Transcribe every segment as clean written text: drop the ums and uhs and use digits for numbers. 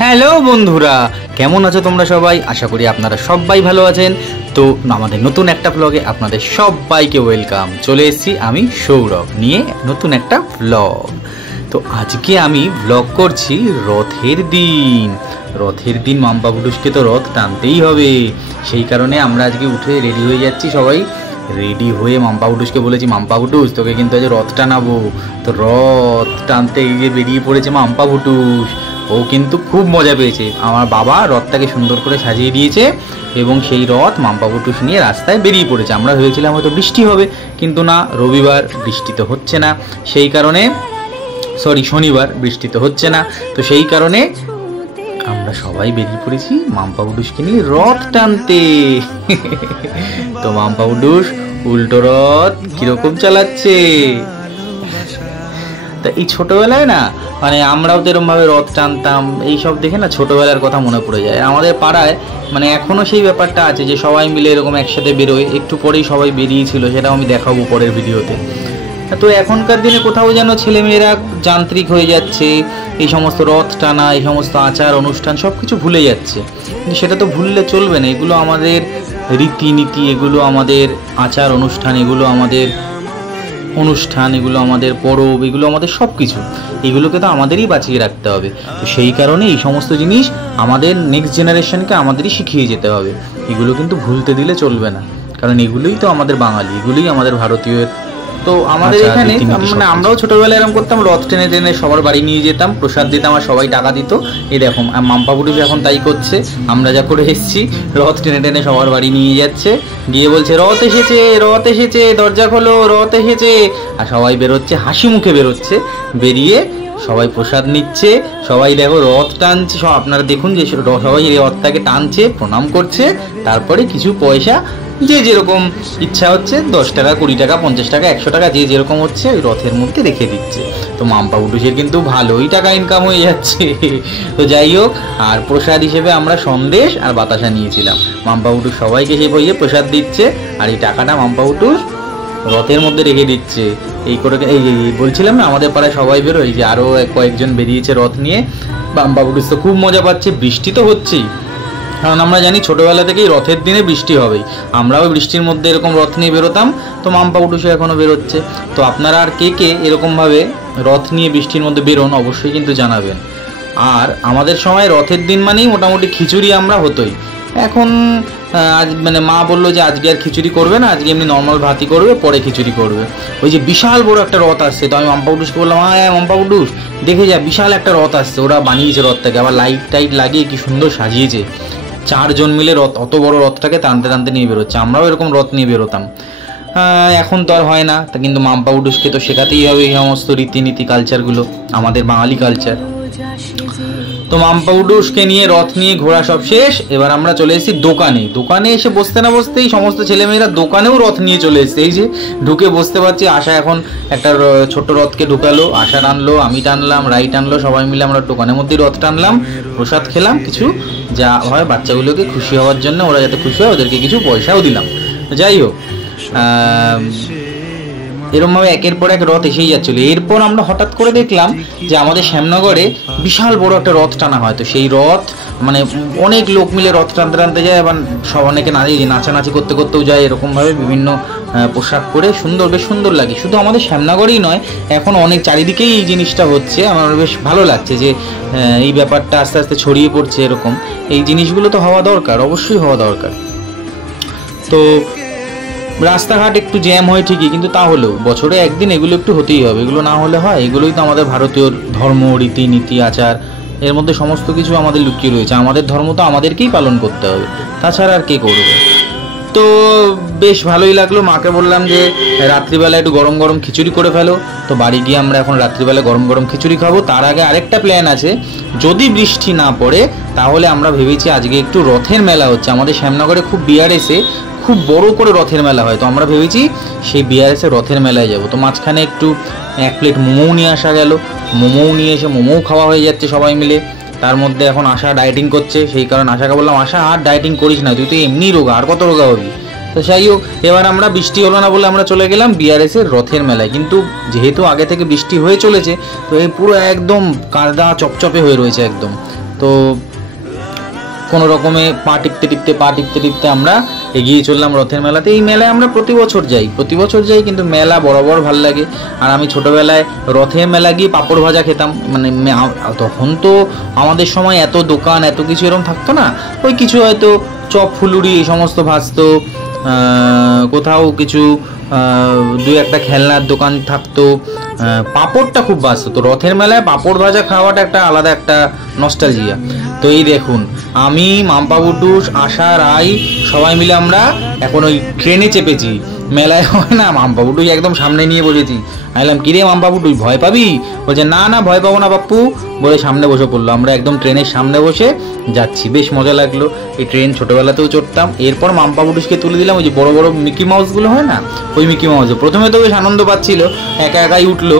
Hello বন্ধুরা, কেমন আছো তোমরা সবাই? আশা করি আপনারা সবাই ভালো আছেন। তো আমাদের নতুন একটা ব্লগে আপনাদের সবাইকে ওয়েলকাম। চলে এসেছি আমি সৌরভ নিয়ে নতুন একটা ব্লগ। তো আজকে আমি ব্লগ করছি রথের দিন। রথের দিন মাম্পা পুটুসকে তো রথ টানতেই হবে, সেই কারণে আমরা আজকে উঠে রেডি হয়ে যাচ্ছি। সবাই রেডি হয়ে মাম্পা পুটুসকে বলেছি, মাম্পা পুটুস তোকে কিন্তু আজ রথ টানাবো। তো রথ টানতে গিয়ে বেরিয়ে পড়েছে মাম্পা পুটুস। ও কিন্তু খুব মজা পেয়েছে। আমার বাবা রথটাকে সুন্দর করে সাজিয়ে দিয়েছে এবং সেই রথ মাম্পা পুটুস নিয়ে রাস্তায় বেরিয়ে পড়েছে। আমরা ভেবেছিলাম হয়তো বৃষ্টি হবে, কিন্তু না, রবিবার বৃষ্টি তো হচ্ছে না, সেই কারণে শনিবার বৃষ্টি তো হচ্ছে না, তো সেই কারণে আমরা সবাই বেরিয়ে পড়েছি মাম্পা পুটুসকে নিয়ে রথ টানতে। তো মাম্পা পুটুস উল্টো রথ কিরকম চালাচ্ছে। তা এই ছোটবেলায় না, মানে আমরাও তো এরকমভাবে রথ টানতাম, এইসব দেখে না ছোটবেলার কথা মনে পড়ে যায়। আমাদের পাড়ায় মানে এখনও সেই ব্যাপারটা আছে যে সবাই মিলে এরকম একসাথে বেরোয়। একটু পরেই সবাই বেরিয়েছিল, সেটাও আমি দেখাবো পরের ভিডিওতে। তো এখনকার দিনে কোথাও যেন ছেলেমেয়েরা যান্ত্রিক হয়ে যাচ্ছে, এই সমস্ত রথ টানা, এই সমস্ত আচার অনুষ্ঠান সব কিছু ভুলে যাচ্ছে। কিন্তু সেটা তো ভুললে চলবে না। এগুলো আমাদের রীতিনীতি, এগুলো আমাদের আচার অনুষ্ঠান, এগুলো আমাদের পরব, এগুলো আমাদের সব কিছু, এগুলোকে তো আমাদেরই বাঁচিয়ে রাখতে হবে। তো সেই কারণে এই সমস্ত জিনিস আমাদের নেক্সট জেনারেশনকে আমাদেরই শিখিয়ে যেতে হবে। এগুলো কিন্তু ভুলতে দিলে চলবে না, কারণ এগুলোই তো আমাদের বাঙালি, এগুলোই আমাদের ভারতীয়। তো আমাদের এখানে মানে আমরাও ছোটবেলায় এরকম করতাম, রথ টেনে টেনে সবার বাড়ি নিয়ে যেতাম, প্রসাদ দিতাম আর সবাই টাকা দিত। এই দেখো মাম্পা পুটুস এখন তাই করছে। আমরা যা করে এসেছি, রথ টেনে টেনে সবার বাড়ি নিয়ে যাচ্ছে, গিয়ে বলছে রথ এসেছে, রথ এসেছে, দরজা খোলো, রথ এসেছে। আর সবাই বেরোচ্ছে, হাসি মুখে বেরোচ্ছে, বেরিয়ে সবাই প্রসাদ নিচ্ছে, সবাই দেখো রথ টানছে। সব আপনারা দেখুন যে সবাই এই রথটাকে টানছে, প্রণাম করছে, তারপরে কিছু পয়সা যে যেরকম ইচ্ছা হচ্ছে, 10 টাকা, 20 টাকা, 50 টাকা, 100 টাকা, যে যেরকম হচ্ছে ওই রথের মধ্যে রেখে দিচ্ছে। তো মাম্পা পুটুসের কিন্তু ভালোই টাকা ইনকাম হয়ে যাচ্ছে। তো যাই হোক, আর প্রসাদ হিসেবে আমরা সন্দেশ আর বাতাসা নিয়েছিলাম। মাম্পা পুটুস সবাইকে সেই বইয়ে প্রসাদ দিচ্ছে, আর এই টাকাটা মাম্পা পুটুস রথের মধ্যে রেখে দিচ্ছে। এই করে এই বলছিলাম না, আমাদের পাড়ায় সবাই বেরোয়, যে আরও কয়েকজন বেরিয়েছে রথ নিয়ে। মাম্পা পুটুস তো খুব মজা পাচ্ছে। বৃষ্টি তো হচ্ছেই, কারণ আমরা জানি ছোটোবেলা থেকেই রথের দিনে বৃষ্টি হবেই। আমরাও বৃষ্টির মধ্যে এরকম রথ নিয়ে বেরোতাম। তো মাম্পা পুটুসে এখনও বেরোচ্ছে। তো আপনারা আর কে কে এরকমভাবে রথ নিয়ে বৃষ্টির মধ্যে বেরোন, অবশ্যই কিন্তু জানাবেন। আর আমাদের সময় রথের দিন মানেই মোটামুটি খিচুড়ি আমরা হতোই। এখন আজ মানে মা বললো যে আজকে আর খিচুড়ি করবে না, আজকে এমনি নর্মাল ভাতই করবে, পরে খিচুড়ি করবে। ওই যে বিশাল বড় একটা রথ আসছে, তো আমি মাম্পা পুটুসকে বললাম, হ্যাঁ মাম্পা পুটুস দেখে যা, বিশাল একটা রথ আসছে। ওরা বানিয়েছে রথটাকে, আবার লাইট টাইট লাগিয়ে কি সুন্দর সাজিয়েছে। 4 জন মিলে রথ, অত বড় রথটাকে টানতে টানতে নিয়ে বেরোচ্ছে। আমরাও এরকম রথ নিয়ে বেরোতাম। এখন তো আর হয় না, তা কিন্তু মাম্পা পুটুসকে তো শেখাতেই হবে এই সমস্ত রীতিনীতি, কালচারগুলো, আমাদের বাঙালি কালচার। তো মাম্পা পুটুসকে নিয়ে রথ নিয়ে ঘোরা সব শেষ। এবার আমরা চলে এসেছি দোকানে। দোকানে এসে বসতে না বসতেই সমস্ত ছেলেমেয়েরা দোকানেও রথ নিয়ে চলে এসেছে। এই যে ঢুকে বসতে পারছি, আশা এখন একটা ছোট রথকে ঢুকালো, আশা টানলো, আমি টানলাম, রাই টানলো, সবাই মিলে আমরা দোকানের মধ্যেই রথ টানলাম, প্রসাদ খেলাম, কিছু যা হয় বাচ্চাগুলোকে খুশি হওয়ার জন্য, ওরা যাতে খুশি হয় ওদেরকে কিছু পয়সাও দিলাম। যাই হোক, এরমভাবে একের পর এক রথ এসেই যাচ্ছিলো। এরপর আমরা হঠাৎ করে দেখলাম যে আমাদের শ্যামনগরে বিশাল বড় একটা রথ টানা হয়। তো সেই রথ মানে অনেক লোক মিলে রথ টানতে টানতে যায়, এবং সব অনেকে নাচানাচি করতে করতেও যায়, এরকমভাবে বিভিন্ন পোশাক পরে সুন্দর, বেশ সুন্দর লাগে। শুধু আমাদের শ্যামনগরেই নয়, এখন অনেক চারিদিকেই এই জিনিসটা হচ্ছে। আমার বেশ ভালো লাগছে যে এই ব্যাপারটা আস্তে আস্তে ছড়িয়ে পড়ছে। এরকম এই জিনিসগুলো তো হওয়া দরকার, অবশ্যই হওয়া দরকার। তো রাস্তাঘাট একটু জ্যাম হয় ঠিকই, কিন্তু তাহলেও বছরে একদিন এগুলো একটু হতেই হবে। এগুলো না হলে হয়? এগুলোই তো আমাদের ভারতীয় ধর্ম, রীতিনীতি, আচার, এর মধ্যে সমস্ত কিছু আমাদের লুকিয়ে রয়েছে। আমাদের ধর্ম তো আমাদেরকেই পালন করতে হবে, তাছাড়া আর কে করবে? তো বেশ ভালোই লাগলো। মাকে বললাম যে রাত্রিবেলা একটু গরম গরম খিচুড়ি করে ফেলো। তো বাড়ি গিয়ে আমরা এখন রাত্রিবেলা গরম গরম খিচুড়ি খাবো। তার আগে আরেকটা প্ল্যান আছে, যদি বৃষ্টি না পড়ে তাহলে আমরা ভেবেছি আজকে একটু রথের মেলা হচ্ছে আমাদের শ্যামনগরে, খুব বিআরএসে খুব বড় করে রথের মেলা হয়। তো আমরা ভেবেছি সেই বিআরএসে রথের মেলায় যাব। তো মাঝখানে একটু 1 প্লেট মোমো নিয়ে আসা গেল, মোমো নিয়ে এসে মোমো খাওয়া হয়ে যাচ্ছে সবাই মিলে। তার মধ্যে এখন আশা ডায়েটিং করছে, সেই কারণে আশাকে বললাম, আশা আর ডায়েটিং করিস না, তুই তো এমনি রোগা, আর কত রোগা হবি। তো যাই হোক, এবার আমরা বৃষ্টি হলো না বলে আমরা চলে গেলাম বিআরএসের রথের মেলায়। কিন্তু যেহেতু আগে থেকে বৃষ্টি হয়ে চলেছে, তো এই পুরো একদম কাদা চপচপে হয়ে রয়েছে একদম। তো কোনো রকমে পা টিপতে টিপতে আমরা এগিয়ে চললাম রথের মেলাতে। এই মেলায় আমরা প্রতি বছর যাই, কিন্তু মেলা বরাবর ভাল লাগে। আর আমি ছোটোবেলায় রথের মেলা গিয়ে পাঁপড় ভাজা খেতাম। মানে তখন তো আমাদের সময় এত দোকান এত কিছু এরকম থাকতো না, ওই কিছু হয়তো চপ ফুলুরি এই সমস্ত ভাজতো, কোথাও কিছু দু একটা খেলনার দোকান থাকতো, পাঁপড়টা খুব বাজতো। তো রথের মেলায় পাঁপড় ভাজা খাওয়াটা একটা আলাদা একটা নস্টালজিয়া। তো এই দেখুন, আমি, মাম্পা বুটুস, আশা, রাই সবাই মিলে আমরা এখন ওই ট্রেনে চেপেছি। মেলায় হয় না, মাম্পা বুটুস একদম সামনে নিয়ে বসেছি। আমি বললাম, কিরে মাম্পা বুটুস, ভয় পাবি? বলছে না ভয় পাবো না বাপ্পু, বলে সামনে বসে পড়লো। আমরা একদম ট্রেনের সামনে বসে যাচ্ছি, বেশ মজা লাগলো। এই ট্রেন ছোটোবেলাতেও চড়তাম। এরপর মাম্পা বুটুসকে তুলে দিলাম ওই যে বড় বড় মিকি মাউসগুলো হয় না, ওই মিকি মাউসে। প্রথমে তো বেশ আনন্দ পাচ্ছিল, একা একাই উঠলো।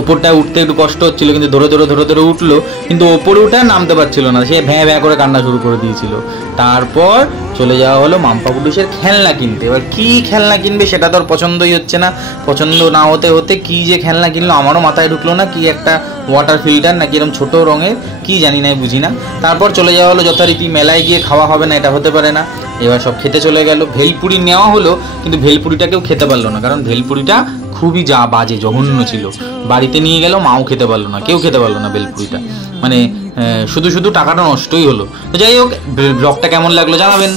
ওপরটায় উঠতে একটু কষ্ট হচ্ছিল, কিন্তু ধরে ধরে উঠলো, কিন্তু ওপরে উঠে নামতে পারছিল না। সে ভ্যাঁ করে কান্না শুরু করে দিয়েছিল। তারপর চলে যাওয়া হলো মাম্পা বুটুসের খেলনা কিনতে। এবার কি খেলনা কিনবে সেটা তো আর পছন্দই হচ্ছে না। পছন্দ না হতে কি যে খেলনা কিনলো আমারও মাথায় ঢুকলো না। কি একটা ওয়াটার ফিল্টার নাকি এরকম ছোটো রঙের, কি জানি না, বুঝি না। তারপর চলে যাওয়া হলো যথারীতি, মেলায় গিয়ে খাওয়া হবে না এটা হতে পারে না। এবার সব খেতে চলে গেল। ভেলপুরি নেওয়া হলো, কিন্তু ভেলপুরিটা কেউ খেতে পারলো না, কারণ ভেলপুরিটা খুবই বাজে জঘন্য ছিল। বাড়িতে নিয়ে গেল, মাও খেতে পারলো না, কেউ খেতে পারলো না ভেলপুরিটা। মানে শুধু টাকাটা নষ্টই হলো। তো যাই হোক, ব্লগটা কেমন লাগলো জানাবেন।